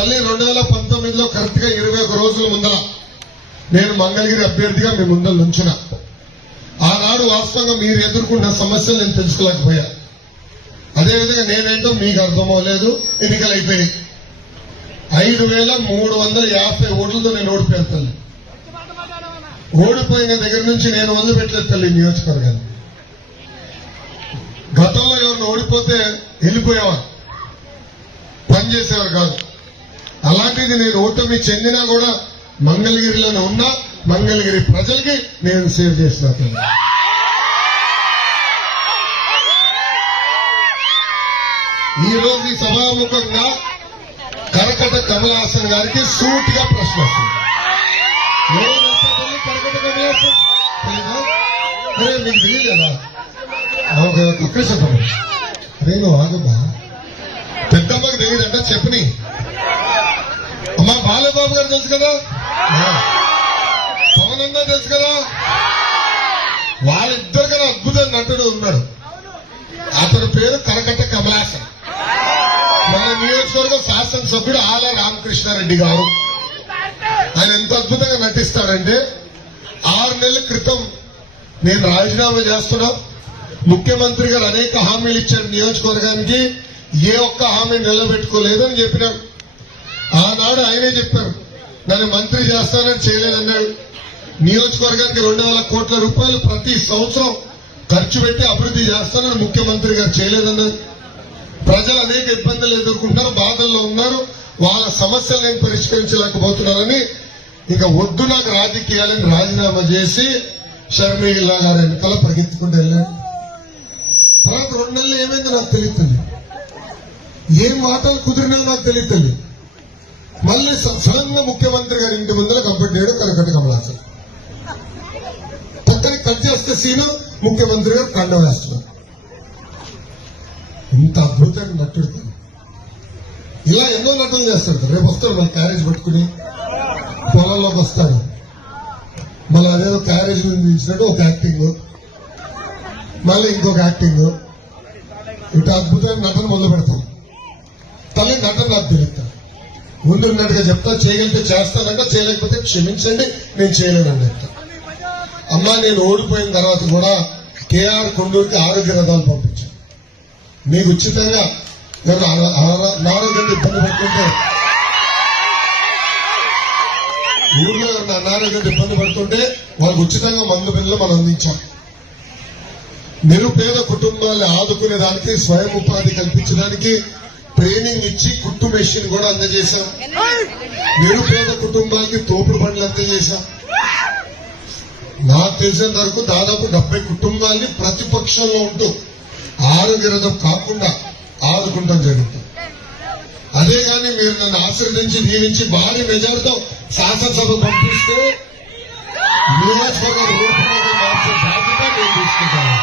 తల్లి రెండు వేల పంతొమ్మిదిలో కరెక్ట్గా ఇరవై ఒక రోజుల ముందర నేను మంగళగిరి అభ్యర్థిగా మీ ముందర నుంచున్నా. ఆనాడు వాస్తవంగా మీరు ఎదుర్కొన్న సమస్యలు నేను తెలుసుకోలేకపోయా. అదేవిధంగా నేనేంటో మీకు అర్థమవలేదు ఎన్నికలు అయిపోయాయి ఐదు వేల మూడు వందల యాభై ఓట్లతో నేను ఓడిపోయాను తల్లి. ఓడిపోయిన దగ్గర నుంచి నేను వదిలిపెట్టలేదు తల్లి నియోజకవర్గాన్ని గతంలో ఎవరిని ఓడిపోతే వెళ్ళిపోయేవారు. పనిచేసేవారు కాదు. అలాంటిది నేను ఓటమి చెందినా కూడా మంగళగిరిలోనే ఉన్నా మంగళగిరి ప్రజలకి నేను సేవ్ చేసిన తల్లి ఈ రోజు ఈ సభాముఖంగా కరకట కమలాసన్ గారికి సూట్గా ప్రశ్న వస్తుంది. ఎవరు తెలుసా కరకట కమలాసన్? అరే మీకు తెలియలేదా? ఒక ఒక్క చెప్పండి. అరే నువ్వు ఆగమ్మా పెద్దమ్మకు తెలియదంట చెప్పని. మా బాలబాబు గారు తెలుసు కదా? పవన్ అన్న తెలుసు కదా? వాళ్ళిద్దరు కన్నా అద్భుత నటుడు ఉన్నాడు. అతని పేరు కరకట్ట కమలాసన్. మన నియోజకవర్గ శాసనసభ్యుడు ఆల రామకృష్ణారెడ్డి గారు. ఆయన ఎంత అద్భుతంగా నటిస్తాడంటే ఆరు నెలల క్రితం నేను రాజీనామా చేస్తున్నా. ముఖ్యమంత్రి గారు అనేక హామీలు ఇచ్చారు నియోజకవర్గానికి. ఏ ఒక్క హామీ నిలబెట్టుకోలేదని చెప్పినాడు ఆనాడు ఆయనే చెప్పారు. నన్ను మంత్రి చేస్తానని చేయలేదన్నాడు. నియోజకవర్గానికి రెండు వేల కోట్ల రూపాయలు ప్రతి సంవత్సరం ఖర్చు పెట్టి అభివృద్ధి చేస్తానని ముఖ్యమంత్రి గారు చేయలేదన్నారు ప్రజలు అనేక ఇబ్బందులు ఎదుర్కొంటున్నారు బాధల్లో ఉన్నారు. వాళ్ళ సమస్యలు నేను పరిష్కరించలేకపోతున్నారని ఇక వద్దు నాకు రాజకీయాలని రాజీనామా చేసి షర్మిలా గారి వెనకాల పరిగెత్తుకుంటూ వెళ్ళాను తర్వాత రెండు నెలలు ఏమైందో నాకు తెలియదు ఏం మాటలు కుదిరినా నాకు తెలియదు మళ్ళీ సడన్గా ముఖ్యమంత్రి గారి ఇంటి ముందర కంప్లీట్ చేయడం కరకట కమలాసన్ పక్కన కట్ చేస్తే సీను ముఖ్యమంత్రి గారు కండ వేస్తున్నారు. ఇంత అద్భుతంగా నట్టుడు ఇలా ఎన్నో నటనలు చేస్తాడు రేపు వస్తాడు మన క్యారేజ్ పట్టుకుని. పొలంలోకి వస్తాడు మళ్ళీ అదేదో క్యారేజ్ మీద పిలిచినట్టు ఒక యాక్టింగ్. మళ్ళీ ఇంకొక యాక్టింగ్. ఇటు అద్భుతమైన నటన మొదలు పెడతాం తల్లి నటన నాకు తెలుస్తా ముందున్నట్టుగా చెప్తా చేయగలిగితే చేస్తానంట చేయలేకపోతే క్షమించండి నేను చేయలేనని చెప్తా. అమ్మా నేను ఓడిపోయిన తర్వాత కూడా కేఆర్ కొండూరుకి ఆరోగ్య రథాలు పంపించాను మీకు ఉచితంగా నేను అనారోగ్యంతో ఇబ్బంది పడుతుంటే ఊర్లో ఎవరైనా అనారోగ్యంతో ఇబ్బంది పడుతుంటే వాళ్ళకి ఉచితంగా మందు బిల్లు మనం అందించాం. నిరుపేద కుటుంబాన్ని ఆదుకునే దానికి స్వయం ఉపాధి కల్పించడానికి ట్రైనింగ్ ఇచ్చి కుట్టు మెషిన్ కూడా అందజేశాం. నిరుపేద కుటుంబానికి తోపుడు బండ్లు అందజేశాం. నాకు తెలిసినంత వరకు దాదాపు డెబ్బై కుటుంబాల్ని ప్రతిపక్షంలో ఉంటూ ఆరు రథం కాకుండా ఆదుకుంటాం జరుగుతుంది. అదే కానీ మీరు నన్ను ఆశీర్వదించి దీవించి భారీ మెజార్టీతో శాసనసభ పంపిస్తే నియోజకవర్గం రూపురేఖ మార్చే బాధ్యత నేను తీసుకుంటాను.